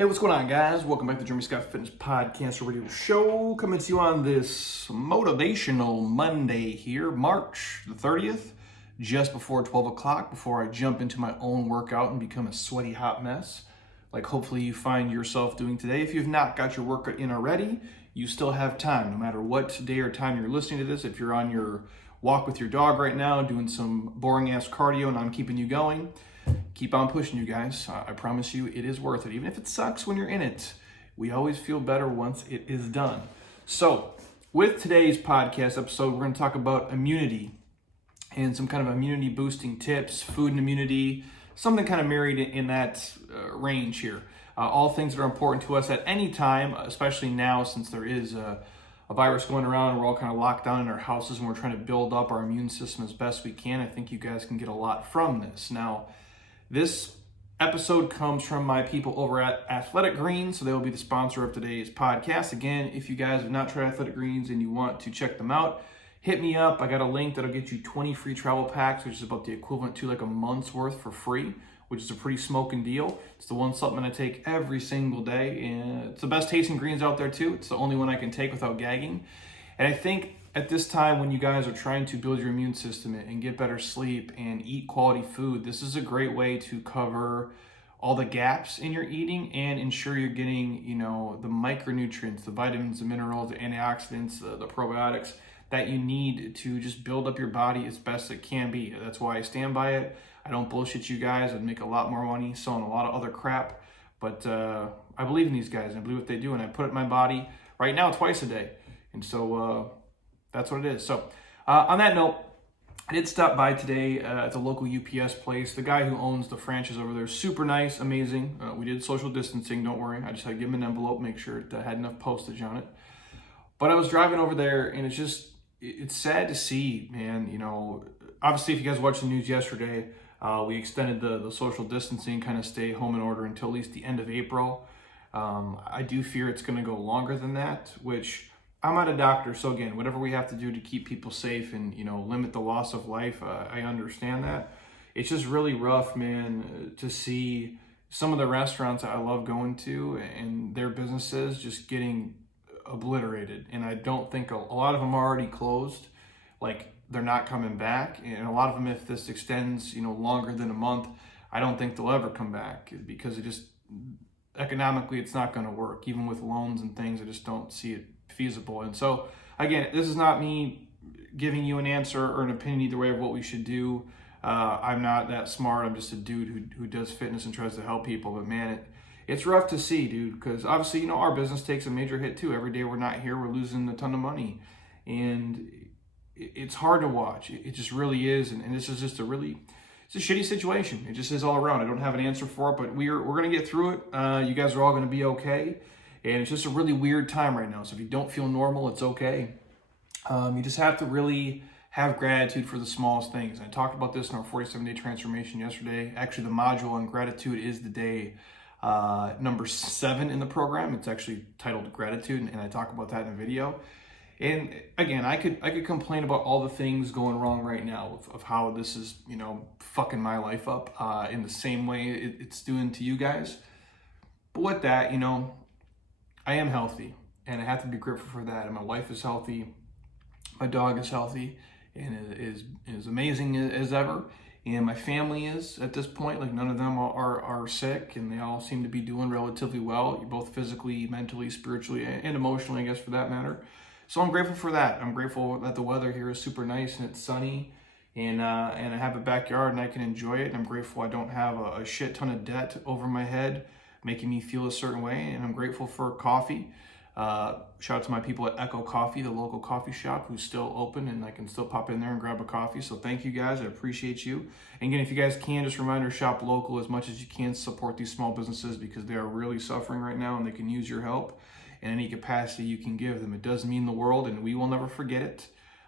Hey, what's going on, guys? Welcome back to the Jeremy Scott Fitness Podcast Radio Show. Coming to you on this motivational Monday here, March the 30th, just before 12 o'clock, before I jump into my own workout and become a sweaty hot mess, like hopefully you find yourself doing today. If you've not got your workout in already, you still have time, no matter what day or time you're listening to this. If you're on your walk with your dog right now, doing some boring-ass cardio and I'm keeping you going, keep on pushing, you guys. I promise you it is worth it. Even if it sucks when you're in it, we always feel better once it is done. So with today's podcast episode, we're going to talk about immunity and some kind of immunity boosting tips, food and immunity, something kind of married in that range here. All things that are important to us at any time, especially now since there is a virus going around and we're all kind of locked down in our houses and we're trying to build up our immune system as best we can. I think you guys can get a lot from this. Now, this episode comes from my people over at Athletic Greens, so they will be the sponsor of today's podcast. Again, if you guys have not tried Athletic Greens and you want to check them out, hit me up. I got a link that'll get you 20 free travel packs, which is about the equivalent to like a month's worth for free, which is a pretty smoking deal. It's the one supplement I take every single day, and it's the best tasting greens out there too. It's the only one I can take without gagging. And I think at this time when you guys are trying to build your immune system and get better sleep and eat quality food, this is a great way to cover all the gaps in your eating and ensure you're getting, the micronutrients, the vitamins, the minerals, the antioxidants, the probiotics that you need to just build up your body as best it can be. That's why I stand by it. I don't bullshit you guys. I'd make a lot more money selling a lot of other crap, but I believe in these guys and I believe what they do, and I put it in my body right now twice a day. And so that's what it is. So on that note, I did stop by today at the local UPS place. The guy who owns the franchise over there is super nice, amazing. We did social distancing, don't worry. I just had to give him an envelope, make sure it had enough postage on it. But I was driving over there and it's sad to see, man. Obviously if you guys watched the news yesterday, we extended the social distancing, kind of stay home in order until at least the end of April. I do fear it's going to go longer than that, which I'm not a doctor, so again, whatever we have to do to keep people safe and, limit the loss of life, I understand that. It's just really rough, man, to see some of the restaurants I love going to and their businesses just getting obliterated. And I don't think a lot of them are already closed, like they're not coming back. And a lot of them, if this extends, longer than a month, I don't think they'll ever come back because economically, it's not going to work. Even with loans and things, I just don't see it feasible. And so again, this is not me giving you an answer or an opinion either way of what we should do. I'm not that smart. I'm just a dude who does fitness and tries to help people. But man, it's rough to see, dude, because obviously, our business takes a major hit too. Every day we're not here, we're losing a ton of money. And it's hard to watch. It just really is. And this is just it's a shitty situation. It just is all around. I don't have an answer for it, but we're going to get through it. You guys are all going to be okay. And it's just a really weird time right now. So if you don't feel normal, it's okay. You just have to really have gratitude for the smallest things. I talked about this in our 47-day transformation yesterday. Actually, the module on gratitude is the day number 7 in the program. It's actually titled Gratitude, and I talk about that in a video. And again, I could complain about all the things going wrong right now of how this is, fucking my life up in the same way it's doing to you guys. But with that, I am healthy, and I have to be grateful for that. And my wife is healthy, my dog is healthy, and is amazing as ever. And my family is at this point, like none of them are sick, and they all seem to be doing relatively well, both physically, mentally, spiritually, and emotionally, I guess, for that matter. So I'm grateful for that. I'm grateful that the weather here is super nice and it's sunny, and I have a backyard and I can enjoy it. And I'm grateful I don't have a shit ton of debt over my head, making me feel a certain way. And I'm grateful for coffee. Shout out to my people at Echo Coffee, the local coffee shop, who's still open, and I can still pop in there and grab a coffee. So thank you guys. I appreciate you. And again, if you guys can, just reminder, shop local as much as you can. Support these small businesses because they are really suffering right now and they can use your help in any capacity you can give them. It does mean the world, and we will never forget it.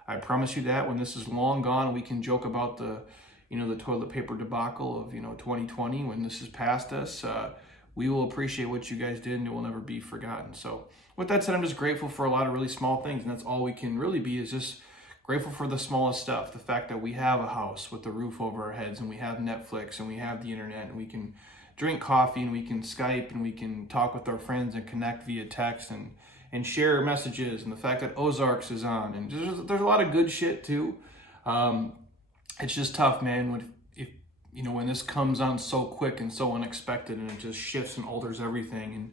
I promise you that when this is long gone, we can joke about the toilet paper debacle of 2020. When this is past us, we will appreciate what you guys did, and it will never be forgotten. So with that said, I'm just grateful for a lot of really small things, and that's all we can really be, is just grateful for the smallest stuff. The fact that we have a house with the roof over our heads, and we have Netflix, and we have the internet, and we can drink coffee and we can Skype and we can talk with our friends and connect via text and share messages, and the fact that Ozarks is on, and there's a lot of good shit too. It's just tough, man, when this comes on so quick and so unexpected, and it just shifts and alters everything, and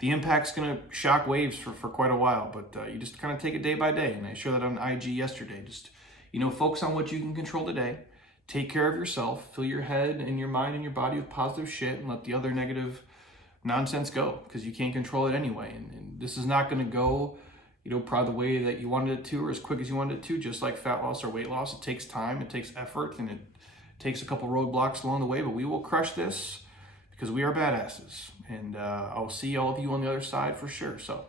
the impact's gonna shock waves for quite a while. But you just kind of take it day by day, and I showed that on IG yesterday. Just focus on what you can control today. Take care of yourself. Fill your head and your mind and your body with positive shit, and let the other negative nonsense go, because you can't control it anyway. And this is not going to go, probably the way that you wanted it to, or as quick as you wanted it to. Just like fat loss or weight loss, it takes time, it takes effort, and it takes a couple roadblocks along the way. But we will crush this because we are badasses. And I'll see all of you on the other side for sure. So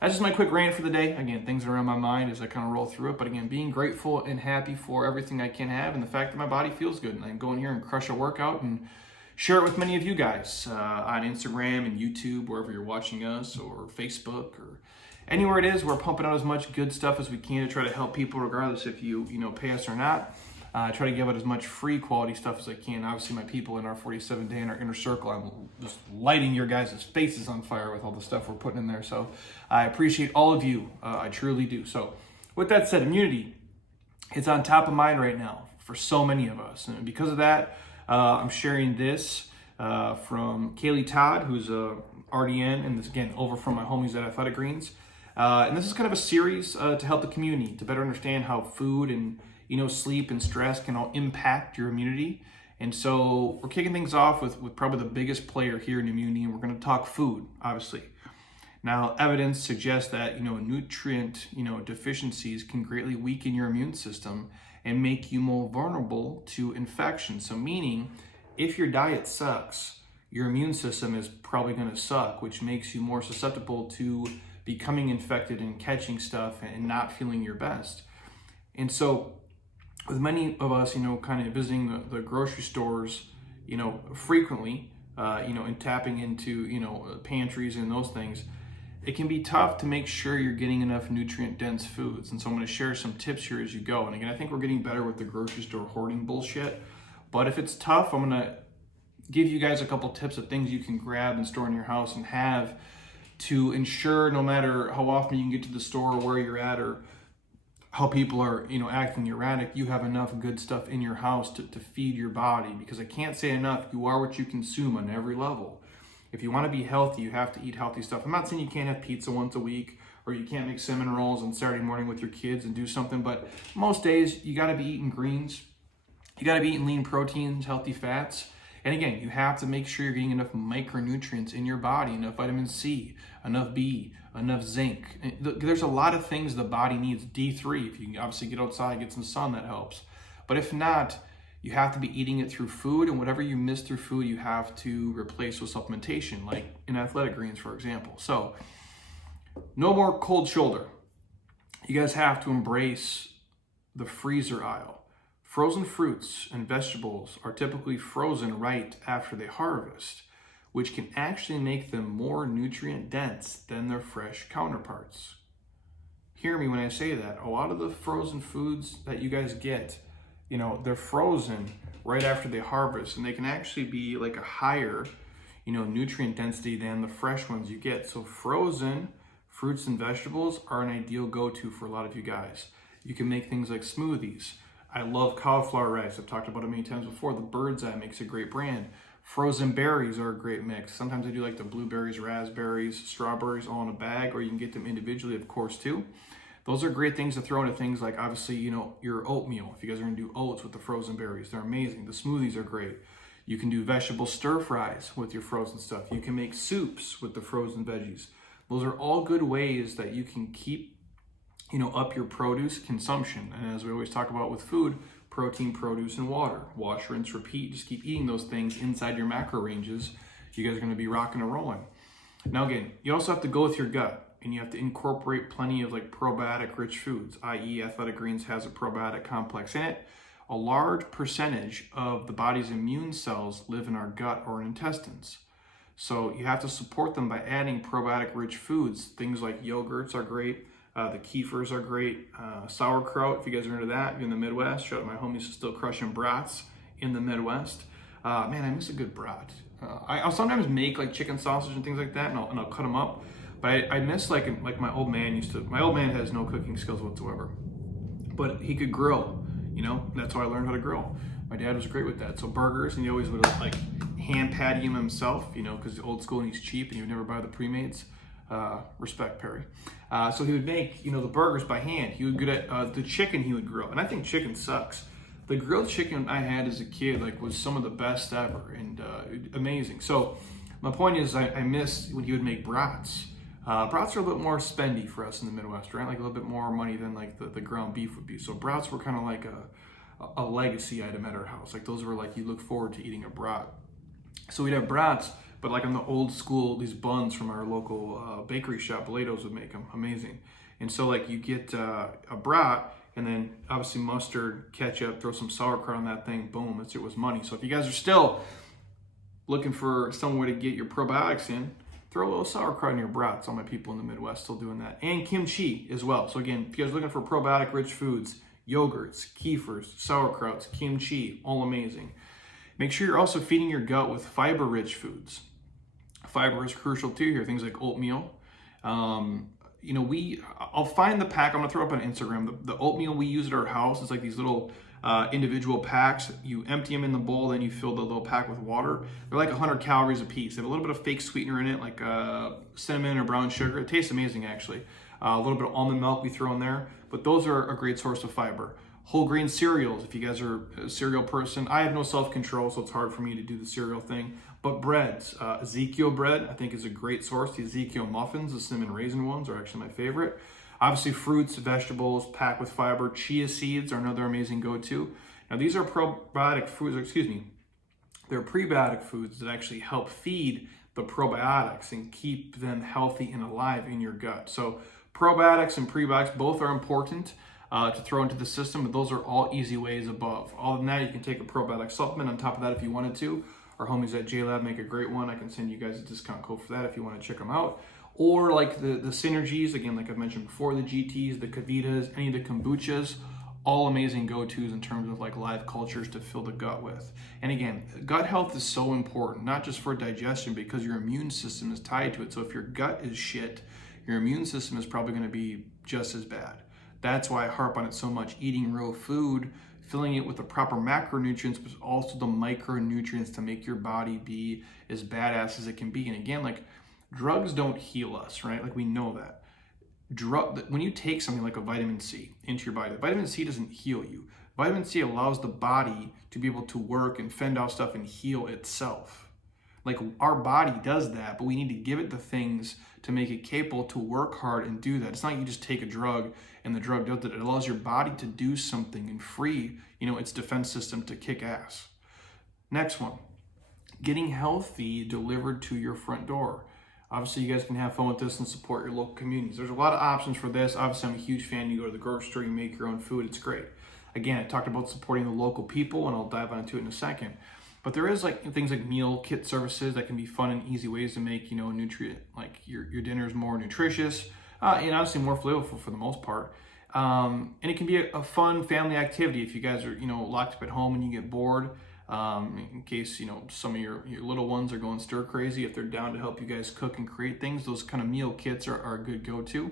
that's just my quick rant for the day. Again, things are on my mind as I kind of roll through it. But again, being grateful and happy for everything I can have, and the fact that my body feels good, and I can go in here and crush a workout and share it with many of you guys on Instagram and YouTube, wherever you're watching us, or Facebook, or anywhere it is. We're pumping out as much good stuff as we can to try to help people, regardless if you pay us or not. I try to give out as much free quality stuff as I can. Obviously, my people in our 47-day and our inner circle, I'm just lighting your guys' faces on fire with all the stuff we're putting in there. So I appreciate all of you. I truly do. So with that said, immunity, it's on top of mind right now for so many of us. And because of that, I'm sharing this from Kaylee Todd, who's a RDN, and this again over from my homies at Athletic Greens. And this is kind of a series to help the community to better understand how food and sleep and stress can all impact your immunity. And so we're kicking things off with probably the biggest player here in immunity, and we're going to talk food, obviously. Now, evidence suggests that nutrient deficiencies can greatly weaken your immune system and make you more vulnerable to infection. So meaning, if your diet sucks, your immune system is probably going to suck, which makes you more susceptible to becoming infected and catching stuff and not feeling your best. And so with many of us, kind of visiting the grocery stores, frequently, and tapping into, pantries and those things, it can be tough to make sure you're getting enough nutrient-dense foods. And so I'm going to share some tips here as you go. And again, I think we're getting better with the grocery store hoarding bullshit. But if it's tough, I'm going to give you guys a couple tips of things you can grab and store in your house and have to ensure, no matter how often you can get to the store or where you're at, or how people are, acting erratic, you have enough good stuff in your house to feed your body. Because I can't say enough, you are what you consume on every level. If you want to be healthy, you have to eat healthy stuff. I'm not saying you can't have pizza once a week, or you can't make cinnamon rolls on Saturday morning with your kids and do something, but most days you got to be eating greens. You got to be eating lean proteins, healthy fats. And again, you have to make sure you're getting enough micronutrients in your body, enough vitamin C, enough B, enough zinc. There's a lot of things the body needs. D3, if you can obviously get outside, get some sun, that helps. But if not, you have to be eating it through food, and whatever you miss through food, you have to replace with supplementation, like in Athletic Greens, for example. So no more cold shoulder. You guys have to embrace the freezer aisle. Frozen fruits and vegetables are typically frozen right after they harvest, which can actually make them more nutrient dense than their fresh counterparts. Hear me when I say that. A lot of the frozen foods that you guys get, they're frozen right after they harvest, and they can actually be like a higher, nutrient density than the fresh ones you get. So frozen fruits and vegetables are an ideal go-to for a lot of you guys. You can make things like smoothies. I love cauliflower rice. I've talked about it many times before. The Bird's Eye makes a great brand. Frozen berries are a great mix. Sometimes I do like the blueberries, raspberries, strawberries all in a bag, or you can get them individually, of course, too. Those are great things to throw into things like, obviously, your oatmeal. If you guys are gonna do oats with the frozen berries, they're amazing. The smoothies are great. You can do vegetable stir fries with your frozen stuff. You can make soups with the frozen veggies. Those are all good ways that you can keep up your produce consumption. And as we always talk about with food, protein, produce, and water. Wash, rinse, repeat. Just keep eating those things inside your macro ranges. You guys are going to be rocking and rolling. Now again, you also have to go with your gut, and you have to incorporate plenty of probiotic rich foods, i.e. Athletic Greens has a probiotic complex in it. A large percentage of the body's immune cells live in our gut or intestines. So you have to support them by adding probiotic rich foods. Things like yogurts are great. The kefirs are great. Sauerkraut, if you guys are into that, if you're in the Midwest, shout out my homies still crushing brats in the Midwest. Man, I miss a good brat. I'll sometimes make like chicken sausage and things like that, and I'll cut them up. But I miss like my old man used to. My old man has no cooking skills whatsoever, but he could grill. That's how I learned how to grill. My dad was great with that. So burgers, and he always would like hand patty him himself, because old school and he's cheap, and he would never buy the pre-mades. Respect, Perry. So he would make, the burgers by hand. He would good at the chicken he would grill, and I think chicken sucks. The grilled chicken I had as a kid was some of the best ever, and amazing. So my point is, I missed when he would make brats. Brats are a little more spendy for us in the Midwest, right? Like a little bit more money than like the ground beef would be. So brats were kind of like a legacy item at our house. Like those were like, you look forward to eating a brat. So we'd have brats, but like on the old school, these buns from our local bakery shop, Belatos would make them amazing. And so like you get a brat, and then obviously mustard, ketchup, throw some sauerkraut on that thing, boom, it was money. So if you guys are still looking for somewhere to get your probiotics in, throw a little sauerkraut in your brats. All my people in the Midwest still doing that. And kimchi as well. So again, if you guys are looking for probiotic rich foods, yogurts, kefirs, sauerkrauts, kimchi, all amazing. Make sure you're also feeding your gut with fiber rich foods. Fiber is crucial too here. Things like oatmeal. I'll find the pack. I'm gonna throw up on Instagram. The oatmeal we use at our house is like these little individual packs. You empty them in the bowl, then you fill the little pack with water. They're like 100 calories a piece. They have a little bit of fake sweetener in it, like cinnamon or brown sugar. It tastes amazing, actually. A little bit of almond milk we throw in there, but those are a great source of fiber. Whole grain cereals, if you guys are a cereal person. I have no self-control, so it's hard for me to do the cereal thing. But breads, Ezekiel bread, I think is a great source. The Ezekiel muffins, the cinnamon raisin ones, are actually my favorite. Obviously, fruits, vegetables packed with fiber. Chia seeds are another amazing go-to. Now, these are probiotic foods, they're prebiotic foods that actually help feed the probiotics and keep them healthy and alive in your gut. So probiotics and prebiotics both are important to throw into the system, but those are all easy ways above. Other than that, you can take a probiotic supplement on top of that if you wanted to. Our homies at JLab make a great one. I can send you guys a discount code for that if you want to check them out. Or like the synergies, again, like I've mentioned before, the GTs, the Kavitas, any of the kombuchas, all amazing go-tos in terms of like live cultures to fill the gut with. And again, gut health is so important, not just for digestion, because your immune system is tied to it. So if your gut is shit, your immune system is probably going to be just as bad. That's why I harp on it so much. Eating real food, filling it with the proper macronutrients, but also the micronutrients to make your body be as badass as it can be. And again, like drugs don't heal us, right? Like we know that. When you take something like a vitamin C into your body, the vitamin C doesn't heal you. Vitamin C allows the body to be able to work and fend off stuff and heal itself. Like our body does that, but we need to give it the things to make it capable to work hard and do that. It's not you just take a drug and the drug does it. It allows your body to do something and free, its defense system to kick ass. Next one, getting healthy delivered to your front door. Obviously, you guys can have fun with this and support your local communities. There's a lot of options for this. Obviously, I'm a huge fan. You go to the grocery store, you make your own food. It's great. Again, I talked about supporting the local people, and I'll dive into it in a second. But there is like things like meal kit services that can be fun and easy ways to make, nutrient, like your dinner is more nutritious and obviously more flavorful for the most part. And it can be a fun family activity if you guys are, locked up at home and you get bored. In case, some of your little ones are going stir crazy, if they're down to help you guys cook and create things, those kind of meal kits are a good go-to.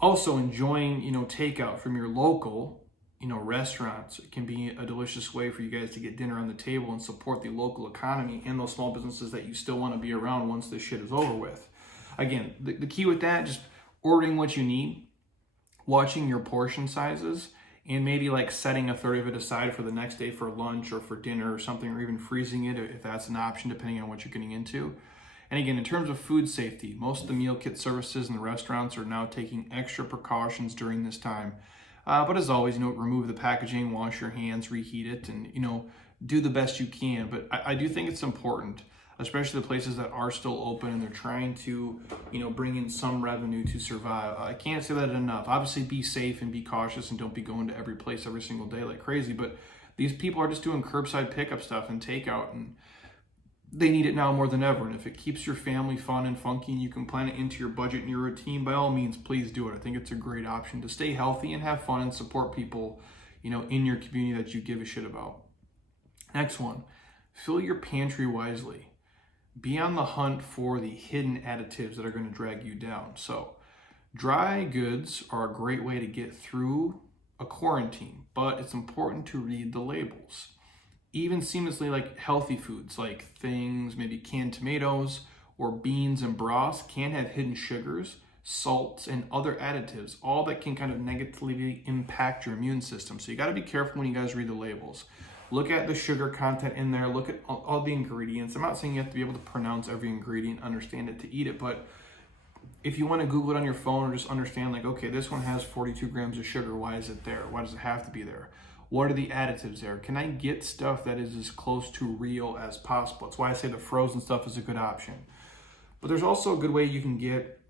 Also enjoying, takeout from your local, restaurants. It can be a delicious way for you guys to get dinner on the table and support the local economy and those small businesses that you still want to be around once this shit is over with. Again, the key with that, just ordering what you need, watching your portion sizes, and maybe like setting a third of it aside for the next day for lunch or for dinner or something, or even freezing it if that's an option, depending on what you're getting into. And again, in terms of food safety, most of the meal kit services in the restaurants are now taking extra precautions during this time. But as always, remove the packaging, wash your hands, reheat it, and, do the best you can. But I do think it's important, especially the places that are still open and they're trying to, bring in some revenue to survive. I can't say that enough. Obviously, be safe and be cautious and don't be going to every place every single day like crazy. But these people are just doing curbside pickup stuff and takeout, and they need it now more than ever. And if it keeps your family fun and funky and you can plan it into your budget and your routine, by all means, please do it. I think it's a great option to stay healthy and have fun and support people, in your community that you give a shit about. Next one, Fill your pantry wisely. Be on the hunt for the hidden additives that are going to drag you down. So dry goods are a great way to get through a quarantine, but it's important to read the labels. Even seamlessly, like healthy foods, like things, maybe canned tomatoes or beans and broths, can have hidden sugars, salts, and other additives, all that can kind of negatively impact your immune system. So you got to be careful when you guys read the labels. Look at the sugar content in there, look at all the ingredients. I'm not saying you have to be able to pronounce every ingredient, understand it to eat it, but if you want to Google it on your phone or just understand, like, okay, this one has 42 grams of sugar, why is it there? Why does it have to be there? What are the additives there? Can I get stuff that is as close to real as possible? That's why I say the frozen stuff is a good option. But there's also a good way you can get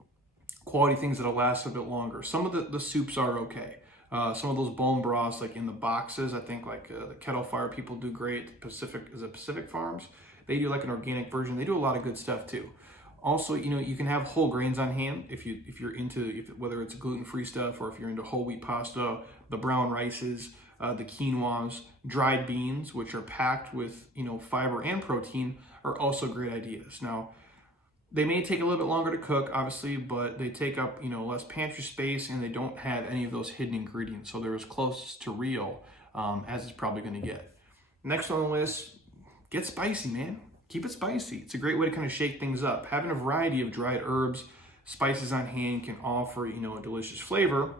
quality things that'll last a bit longer. Some of the soups are okay. Some of those bone broths, like in the boxes, I think like the Kettle Fire people do great. Pacific Farms? They do like an organic version. They do a lot of good stuff too. Also, you can have whole grains on hand if you're into whether it's gluten-free stuff or if you're into whole wheat pasta, the brown rices, the quinoas, dried beans, which are packed with fiber and protein, are also great ideas. Now, they may take a little bit longer to cook, obviously, but they take up less pantry space and they don't have any of those hidden ingredients, so they're as close to real as it's probably going to get. Next on the list, get spicy, man. Keep it spicy. It's a great way to kind of shake things up. Having a variety of dried herbs, spices on hand can offer, a delicious flavor,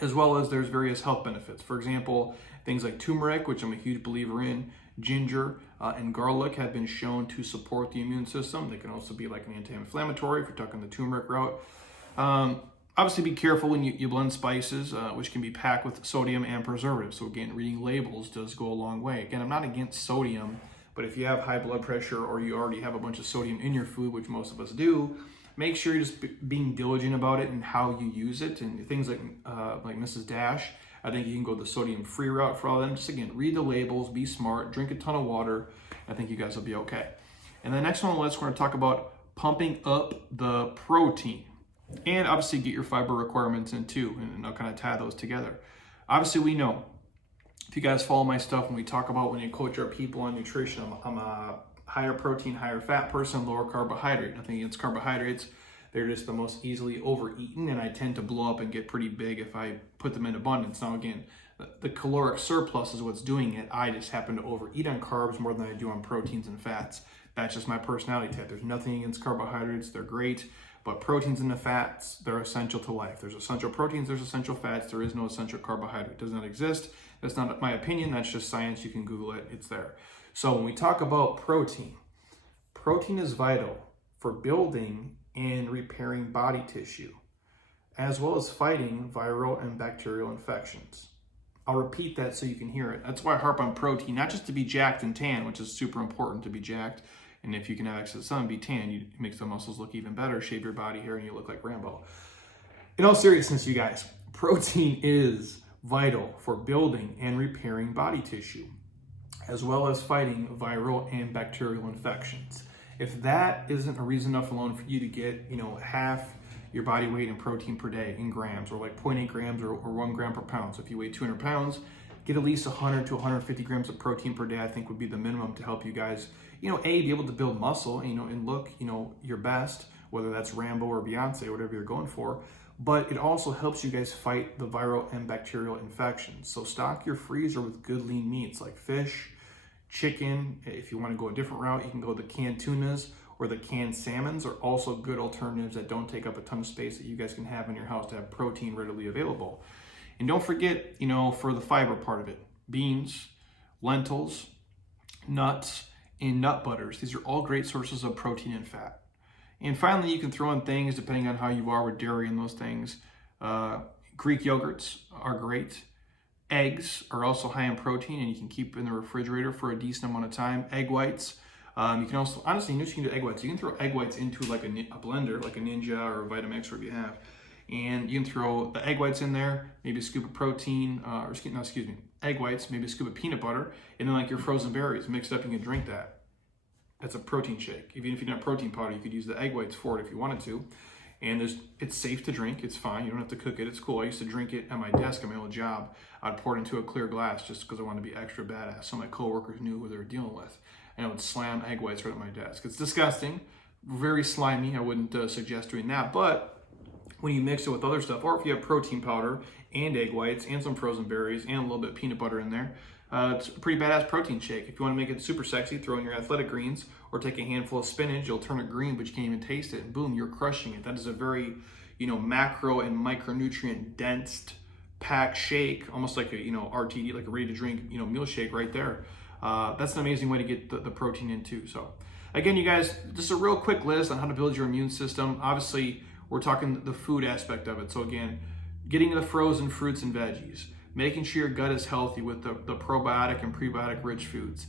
as well as there's various health benefits. For example, things like turmeric, which I'm a huge believer in, ginger, and garlic have been shown to support the immune system. They can also be like an anti-inflammatory if you're talking the turmeric route. Obviously, be careful when you blend spices, which can be packed with sodium and preservatives. So again, reading labels does go a long way. Again, I'm not against sodium, but if you have high blood pressure or you already have a bunch of sodium in your food, which most of us do, make sure you're just being diligent about it and how you use it. And things like Mrs. Dash, I think you can go the sodium-free route for all of them. Just again, read the labels, be smart, drink a ton of water. I think you guys will be okay. And the next one on the list, we're going to talk about pumping up the protein. And obviously get your fiber requirements in too, and I'll kind of tie those together. Obviously, we know, if you guys follow my stuff, when we talk about when you coach our people on nutrition, I'm a higher protein, higher fat person, lower carbohydrate. Nothing against carbohydrates. They're just the most easily overeaten, and I tend to blow up and get pretty big if I put them in abundance. Now again, the caloric surplus is what's doing it. I just happen to overeat on carbs more than I do on proteins and fats. That's just my personality type. There's nothing against carbohydrates. They're great. But proteins and the fats, they're essential to life. There's essential proteins, there's essential fats. There is no essential carbohydrate. It does not exist. That's not my opinion. That's just science. You can Google it. It's there. So when we talk about protein is vital for building and repairing body tissue, as well as fighting viral and bacterial infections. I'll repeat that so you can hear it. That's why I harp on protein, not just to be jacked and tan, which is super important to be jacked. And if you can have access to the sun, be tan, it makes the muscles look even better, shave your body hair, and you look like Rambo. In all seriousness, you guys, protein is vital for building and repairing body tissue, as well as fighting viral and bacterial infections. If that isn't a reason enough alone for you to get, half your body weight in protein per day in grams, or like 0.8 grams or 1 gram per pound. So if you weigh 200 pounds, get at least 100 to 150 grams of protein per day, I think would be the minimum to help you guys, be able to build muscle, and look, your best, whether that's Rambo or Beyonce, whatever you're going for. But it also helps you guys fight the viral and bacterial infections. So stock your freezer with good lean meats like fish, chicken. If you want to go a different route, you can go the canned tunas or the canned salmons are also good alternatives that don't take up a ton of space that you guys can have in your house to have protein readily available. And don't forget, for the fiber part of it, beans, lentils, nuts, and nut butters. These are all great sources of protein and fat. And finally, you can throw in things depending on how you are with dairy and those things. Greek yogurts are great. Eggs are also high in protein, and you can keep in the refrigerator for a decent amount of time. Egg whites. You can also, honestly, you can do egg whites. You can throw egg whites into like a blender, like a Ninja or a Vitamix, whatever you have. And you can throw the egg whites in there, maybe a scoop of protein, egg whites, maybe a scoop of peanut butter, and then like your frozen berries, mix it up and you can drink that. That's a protein shake. Even if you don't have protein powder, you could use the egg whites for it if you wanted to. And it's safe to drink, it's fine, you don't have to cook it, it's cool. I used to drink it at my desk at my old job. I'd pour it into a clear glass just because I wanted to be extra badass, so my coworkers knew who they were dealing with. and I would slam egg whites right at my desk. It's disgusting, very slimy. I wouldn't suggest doing that, but when you mix it with other stuff, or if you have protein powder and egg whites and some frozen berries and a little bit of peanut butter in there, it's a pretty badass protein shake. If you want to make it super sexy, throw in your athletic greens or take a handful of spinach. You'll turn it green, but you can't even taste it. And boom, you're crushing it. That is a very, macro and micronutrient dense pack shake, almost like a, RTD, like a ready to drink, meal shake right there. That's an amazing way to get the protein in too. So again, you guys, just a real quick list on how to build your immune system. Obviously, we're talking the food aspect of it. So again, getting the frozen fruits and veggies, making sure your gut is healthy with the probiotic and prebiotic rich foods,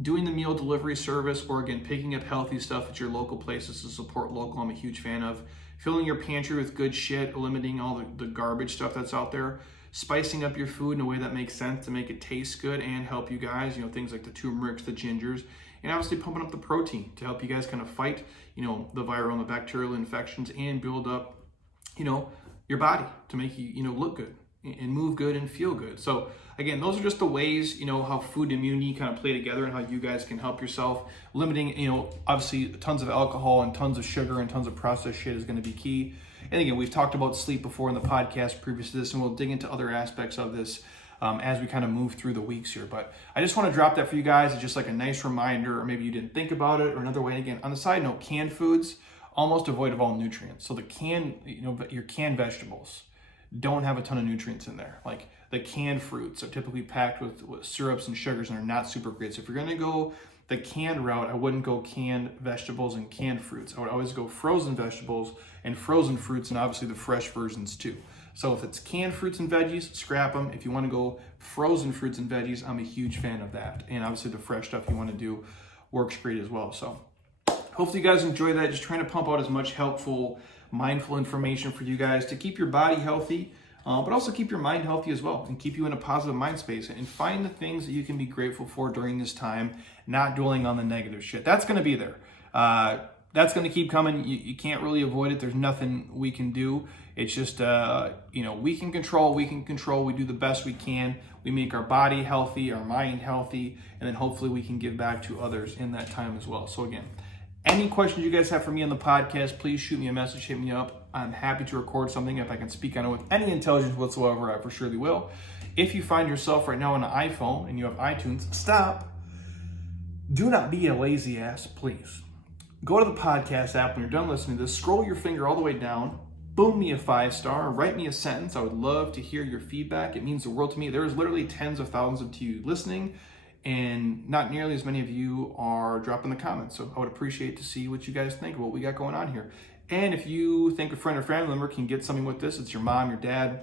doing the meal delivery service, or again, picking up healthy stuff at your local places to support local. I'm a huge fan of filling your pantry with good shit, eliminating all the garbage stuff that's out there, spicing up your food in a way that makes sense to make it taste good and help you guys, things like the turmerics, the gingers, and obviously pumping up the protein to help you guys kind of fight, the viral and the bacterial infections and build up, your body to make you, look good and move good and feel good. So again, those are just the ways, how food and immunity kind of play together and how you guys can help yourself. Limiting, obviously tons of alcohol and tons of sugar and tons of processed shit is going to be key. And again, we've talked about sleep before in the podcast previous to this, and we'll dig into other aspects of this as we kind of move through the weeks here. But I just want to drop that for you guys. It's just like a nice reminder, or maybe you didn't think about it, or another way. Again, on the side note, canned foods, almost devoid of all nutrients. So the your canned vegetables don't have a ton of nutrients in there. Like the canned fruits are typically packed with syrups and sugars and are not super great. So if you're going to go the canned route, I wouldn't go canned vegetables and canned fruits. I would always go frozen vegetables and frozen fruits, and obviously the fresh versions too. So if it's canned fruits and veggies, scrap them. If you want to go frozen fruits and veggies, I'm a huge fan of that. And obviously the fresh stuff you want to do works great as well. So hopefully you guys enjoy that. Just trying to pump out as much helpful, mindful information for you guys to keep your body healthy, but also keep your mind healthy as well, and keep you in a positive mind space, and find the things that you can be grateful for during this time, not dwelling on the negative shit. That's going to be there. That's going to keep coming. You can't really avoid it. There's nothing we can do. It's just, we can control, we do the best we can. We make our body healthy, our mind healthy, and then hopefully we can give back to others in that time as well. So again, any questions you guys have for me on the podcast, please shoot me a message, hit me up. I'm happy to record something. If I can speak on it with any intelligence whatsoever, I for surely will. If you find yourself right now on an iPhone and you have iTunes, stop. Do not be a lazy ass, please. Go to the podcast app when you're done listening to this, scroll your finger all the way down, boom me a 5-star, write me a sentence. I would love to hear your feedback. It means the world to me. There's literally tens of thousands of you listening, and not nearly as many of you are dropping the comments. So I would appreciate to see what you guys think of what we got going on here. And if you think a friend or family member can get something with this, it's your mom, your dad,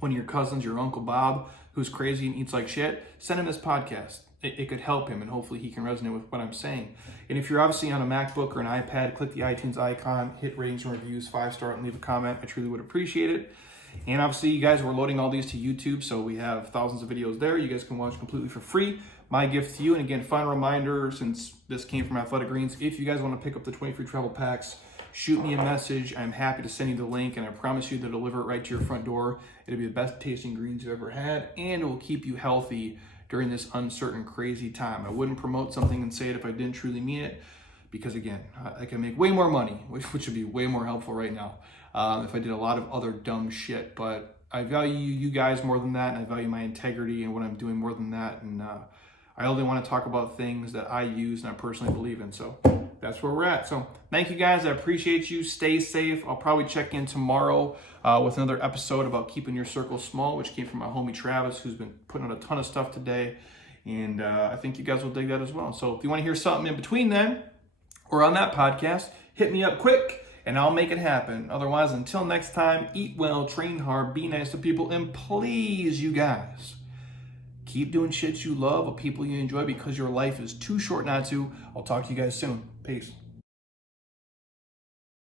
one of your cousins, your Uncle Bob, who's crazy and eats like shit, send him this podcast. It could help him, and hopefully he can resonate with what I'm saying. And if you're obviously on a MacBook or an iPad, click the iTunes icon, hit ratings and reviews, 5-star, and leave a comment. I truly would appreciate it. And obviously, you guys, we're loading all these to YouTube, so we have thousands of videos there. You guys can watch completely for free. My gift to you, and again, final reminder, since this came from Athletic Greens, if you guys want to pick up the 20 free travel packs, shoot me a message. I'm happy to send you the link, and I promise you to deliver it right to your front door. It'll be the best tasting greens you've ever had, and it will keep you healthy during this uncertain, crazy time. I wouldn't promote something and say it if I didn't truly mean it, because again, I can make way more money, which would be way more helpful right now, if I did a lot of other dumb shit. But I value you guys more than that, and I value my integrity and what I'm doing more than that. And I only want to talk about things that I use and I personally believe in. So that's where we're at. So thank you guys. I appreciate you. Stay safe. I'll probably check in tomorrow with another episode about keeping your circle small, which came from my homie Travis, who's been putting out a ton of stuff today. And I think you guys will dig that as well. So if you want to hear something in between then or on that podcast, hit me up quick and I'll make it happen. Otherwise, until next time, eat well, train hard, be nice to people, and please, you guys, keep doing shit you love with people you enjoy, because your life is too short not to. I'll talk to you guys soon. Peace.